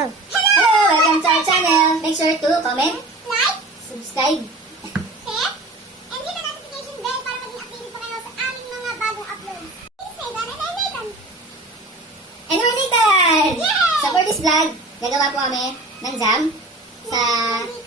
Go. Hello! Welcome to our channel. Make sure to comment, Like, subscribe. share, and hit the notification bell para maging updated pa kayo sa aming mga bagong uploads. Please say that and Nathan. And we're Nathan! Yay! So for this vlog, gagawa po kami ng jam sa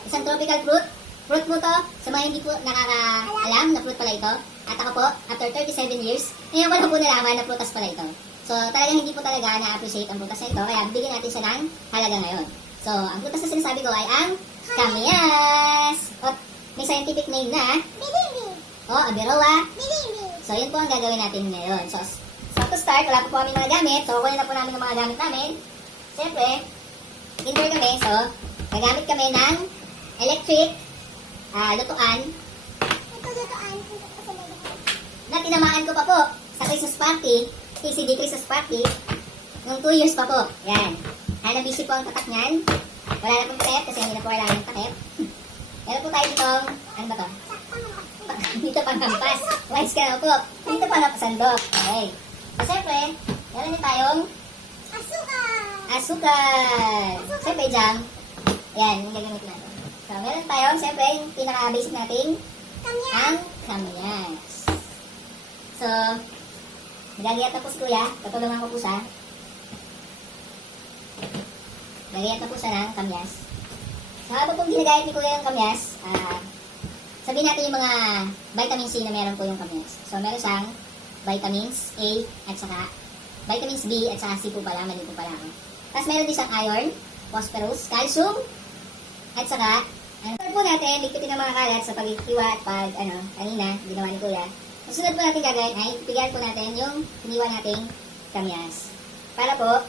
isang tropical fruit. Fruit po to, sa mga hindi po nakakaalam na fruit pala ito. At ako po, after 37 years, ngayon ko lang po nalaman na prutas pala ito. So talagang hindi po talaga na-appreciate ang prutas na ito, kaya bigyan natin siya ng halaga ngayon. So ang prutas na sinasabi ko ay ang kamyas! O, may scientific name na, Bilimbi. o Abiroa. Bilimbi. So yun po ang gagawin natin ngayon. So to start, wala po kami mga gamit. So kunin na po namin ang mga gamit namin. Siyempre, indoor kami. So gagamit kami ng electric lutuan Ito lutuan. na tinamaan ko pa po sa Christmas party, TCD Christmas party, nung 2 years pa po. Yan. Busy po ang tatak niyan. Wala na pong takip kasi hindi na po kailangan ng takip. Meron po tayo ditong, ano ba to? Dito pang hampas. Wise ka na po. Dito pang sandok. Okay. So, siyempre, meron din tayong Asukal. asukal. Siyempre, jam. Yan, yung gagamit natin. So, meron tayong, siyempre, yung pinaka-basic nating Kamyas. ang kamyas. So, nagagayat na po si Kuya. Tutulungan ko po siya. Nagagayat na po siya ng kamyas. So, habang pong ginagayat ni Kuya yung kamyas, sabihin natin yung mga vitamin C na meron po yung kamyas. So, meron siyang vitamins A at saka vitamins B at saka C po pala, mali po pala ako. Tapos meron din siyang iron, phosphorus, calcium, at saka ang po natin, ligpitin ng mga kalat sa pag-iwa at kanina, ginawa ni Kuya. Ang sunod po natin gagawin ay pipigan po natin yung iniwa nating kamyas. Para po,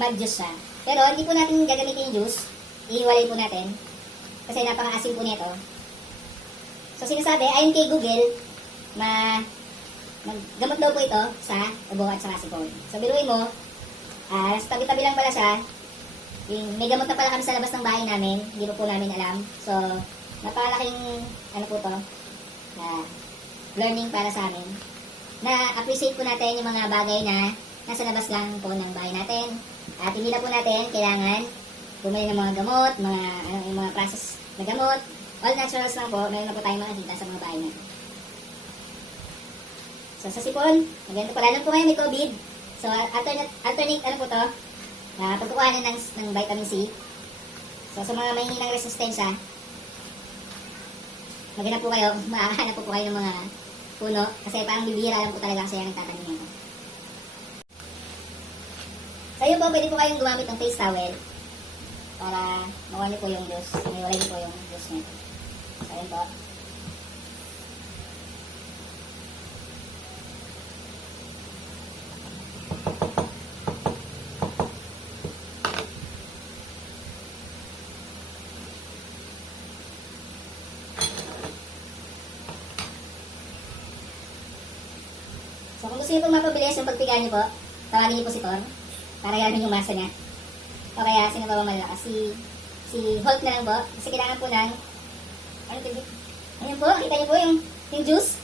mag-juice siya. Pero hindi po natin gagamitin yung juice, ihiwalay po natin. Kasi napaka-asim po nito. So sinasabi, ayon kay Google, gamot daw po ito sa ubo at sa sipon. So biruin mo, sa tabi-tabi lang pala siya. May gamot na pala kami sa labas ng bahay namin. Hindi po namin alam. So, napakalaking, po to, learning para sa amin. Na-appreciate po natin yung mga bagay na nasa labas lang po ng bahay natin. At hindi na po natin kailangan bumili ng mga gamot, yung mga process na gamot. All naturals lang po. Meron na po tayong makikita sa mga bahay natin. So, sa sipon, maganda po. Lalo po ngayon may COVID. So, alternate, po to? Pagkukuhanan ng vitamin C. So, sa mga may hinang resistensya, maghanap po kayo, makakahanap po kayo ng mga puno. Kasi parang bibihira lang po talaga kasi yung nagtatanim nito. So, yun po, pwede po kayong gumamit ng face towel para makuha niyo po yung juice. Mayawalay niyo po yung juice niyo. So, yun po. So, kung gusto niyo pong mapabilis yung pagpiga niyo po, tawagin niyo po si Thor para gano'n yung masa niya. O kaya, sino ba malakas? Si Hulk na lang po. Kasi kailangan po ng, ayun po, kita niyo po yung juice.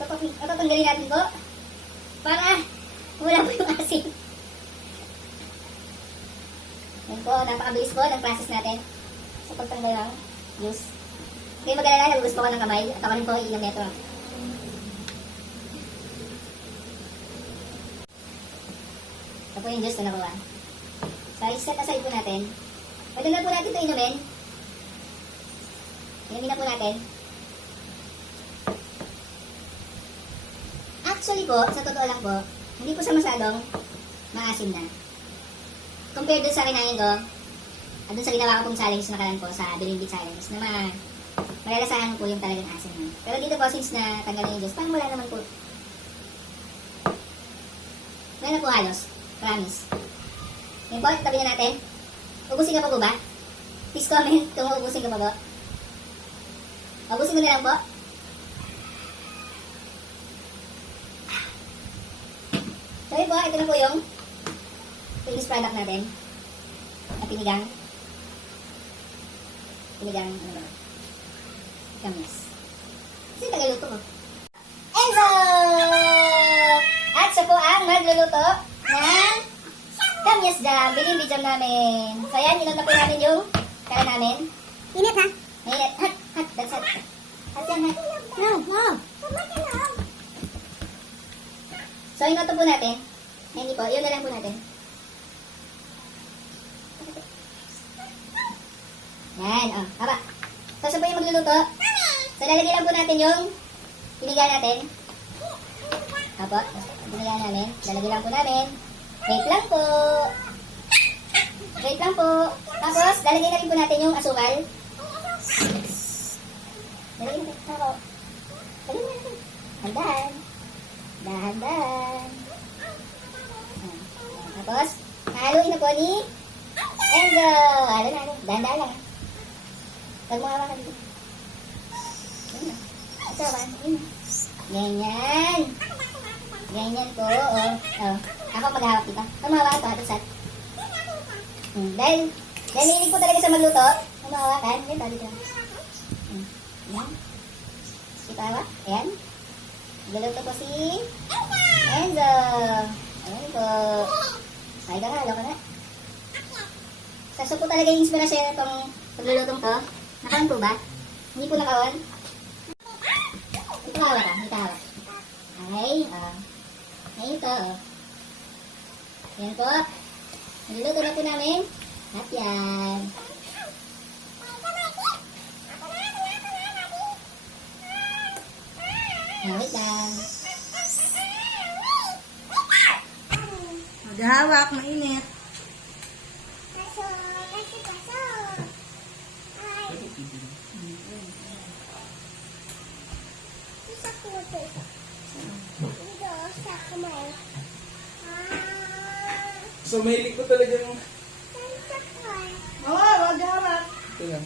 Ito tanggalin natin po para wala po yung asin. Ayun po, napakabilis po ng process natin sa pagtanggal ng juice. Kaya mag-alala, nagugus po ko ng kamay at ako rin po ilang metro. Ito po yung juice na nakuha. So, i-set aside po natin. Pwede na po natin ito inumin. Inumin na po natin. Actually po, sa totoo lang po, hindi po siya masyadong maasim na. Compared dun sa kinain ko, at dun sa ginawa ko pong challenge na kalan po sa Bilimbi Challenge, na malalasahan po yung talagang asim na. Pero dito po, since na tanggalin yung juice, parang wala naman po. Wala na po halos. Promise. Yung po, tabi na natin. Ubusin ka pa po ba? Please comment kung ubusin ka pa po. Ubusin ko na lang po. So yun po, ito na po yung finished product natin. Na pinigang. Pinigang, kamyas. Kasi tagaluto ko. Enzo! At siya po ang magluluto ng Kamyas jam, bilimbi jam namin. So ayan, inon na po namin yung kala namin. Init ha? Mainit. Hot, that's hot. Hot yan, hot. No. So inoto po natin. Hindi po, yun na lang po natin. Yan, haba. So siya po yung magluluto. So lalagyan lang po natin yung piniga natin. Apo, piniga namin. Lalagyan lang po namin. Wait lang po. Tapos, lalagyan na rin po natin yung asukal. Lalagyan natin. Ako. Lalagyan natin. Dahan-dahan. Dahan-dahan. Tapos, haluin na po ni Enzo. Dahan-dahan lang. Pag mga makan dito. Ganyan. Ganyan po. Ako maghahawak dito. Humawak ito, hatusat. Dahil hilig po talaga sa magluto. Humawakan. Dito. Ayan. Kita ba? Ayan. Luluto po si Enzo. Ayan po. Ay, halo ko na. Kaso po talaga yung inspirasyon itong paglulutong to. Nakaon po ba? Hindi po nakaon. Ito hawak ka. Ay, ay ito, Yan po. Niluluto na po namin. At yan. Wait lang. Maghahawak, mainit. So, mahilig ko talagang... Oo, maghahawak. Ito lang.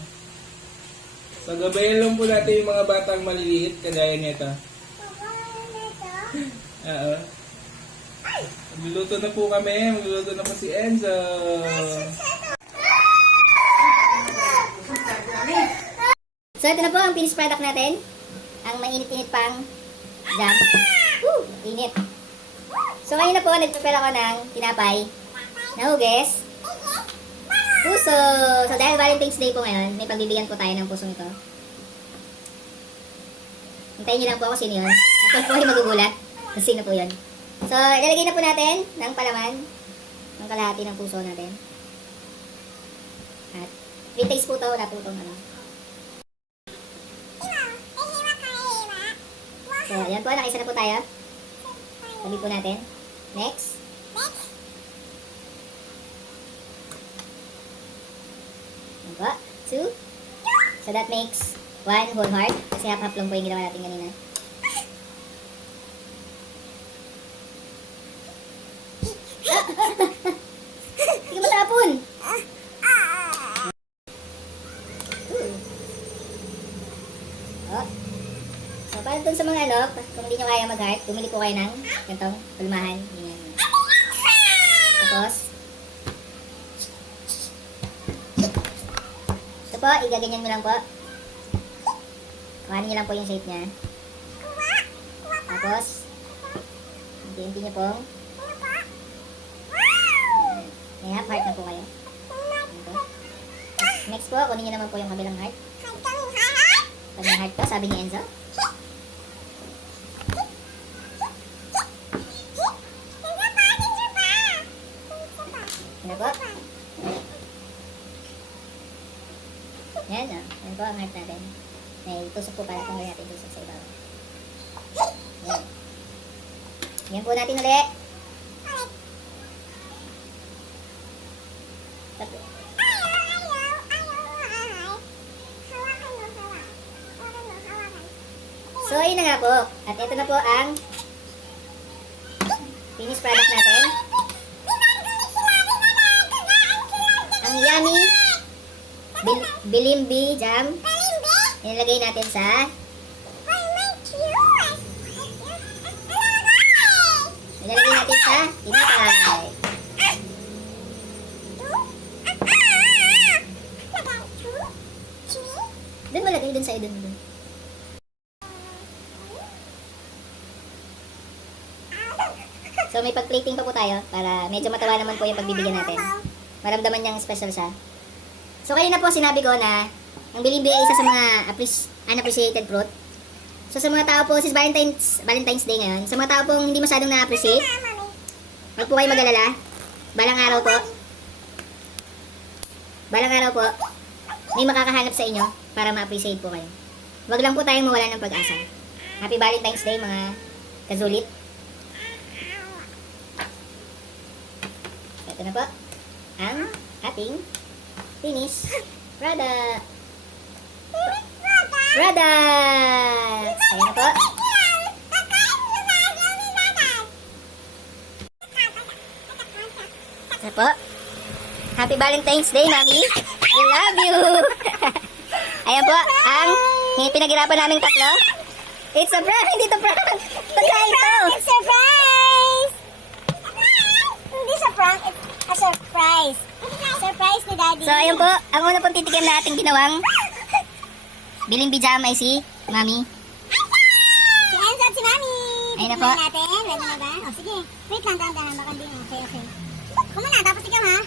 So, gabayan lang po natin yung mga batang maliliit, kagaya nito. Oo. Magluluto na po kami. Magluluto na po si Enzo. So, ito na po ang finished product natin. Ang mainit-init pang jam. Woo! Init. So, ngayon na po, nagprepare ako ng tinapay na hugis. Puso. So, dahil Valentine's Day po ngayon, may pagbibigyan po tayo ng pusong ito. Hintayin niyo lang po ako sino yun. At po ay magugulat kung sino po yun. So, ilalagay na po natin ng palaman ng kalahati ng puso natin. At pre-taste po ito. Wala po itong ano. So, ayan po. Nakaisa na po tayo. Tabi po natin. Next. Ayan po. 2. So, that makes 1 whole heart. Kasi half-half lang po yung ginawa natin kanina. Hindi ka matapon! Oh. So, para dun sa mga ano, kung hindi nyo kaya mag-heart, bumili po kayo ng gantong pulmahan. Ganyan. Tapos, ito po, igaganyan mo lang po. Kuhanin nyo lang po yung shape niya. Tapos, hindi nyo pong may half heart na po kayo. Ito. Next po, kunin nyo naman po yung kabilang heart. Kabilang heart po, sabi ni Enzo. Yan po. Yan o. Yan po ang heart natin. May tusok po para tanggalin natin tusok sa ibabaw. Yan. Yan po natin ulit. So, ayun na nga po. At ito na po ang finished product natin. Ang yummy bilimbi jam. Nilagay natin sa tinapay. Doon mo lagay, doon sa'yo, doon. So, So may pag-plating pa po tayo para medyo matawa naman po yung pagbibigyan natin. Maramdaman niyang special siya. So kayo na po sinabi ko na ang Bilimbi ay isa sa mga unappreciated fruit. So sa mga tao po, since Valentine's Day ngayon, sa mga tao pong hindi masyadong na-appreciate, huwag po kayo mag-alala. Balang araw po, may makakahanap sa inyo para ma-appreciate po kayo. Huwag lang po tayong mawala ng pag-asa. Happy Valentine's Day mga kazulit. Ito na po ang ating finish product. Ayan na po. Ito po. Happy Valentine's Day, Mami. We love you. Ayan po, ang pinaghirapan naming tatlo. It's a prank, hindi to prank. Pagkain to. It's surprise! Hindi siya prank, it's a surprise. Surprise ni Daddy. So, ayun po, ang una pong titikim na ating ginawang Bilimbi Jam ay si Mami. Si Enzo at si Mami. Ayun na Tignan po. natin. Ready na ba? O, sige. Wait lang, dahan-dahan. Baka hindi. Okay. Kumuna, tapos ikaw ha.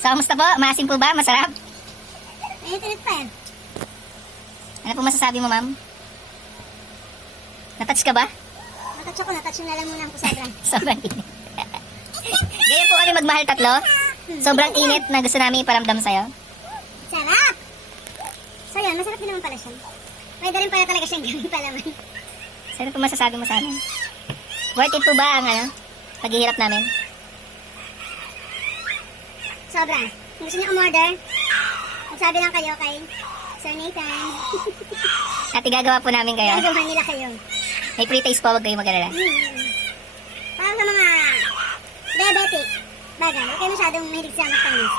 So, kamusta po? Maasim po ba? Masarap? Init-init pa yan. Ano po masasabi mo, ma'am? Natouch ka ba? Natouch ako. Natouch yung lalamunan ko sobrang. Sobrang init. Ganyan po kami magmahal tatlo. Sobrang init na gusto namin iparamdam sa'yo. Sarap! So yun, masarap din naman pala siya. Pwede rin pala talaga siyang gawin palaman. So, ano po masasabi mo sa amin? Worth it po ba ang paghihirap namin? Sobra. Kung gusto niyo umorder, magsabi lang kayo kay Sir Nathan. At igagawa po namin kayo. Gagawa nila kayo. May pre-taste po, huwag kayong mag-alala. Parang sa mga diabetic bagay, huwag kayo masyadong mahilig sa matamis.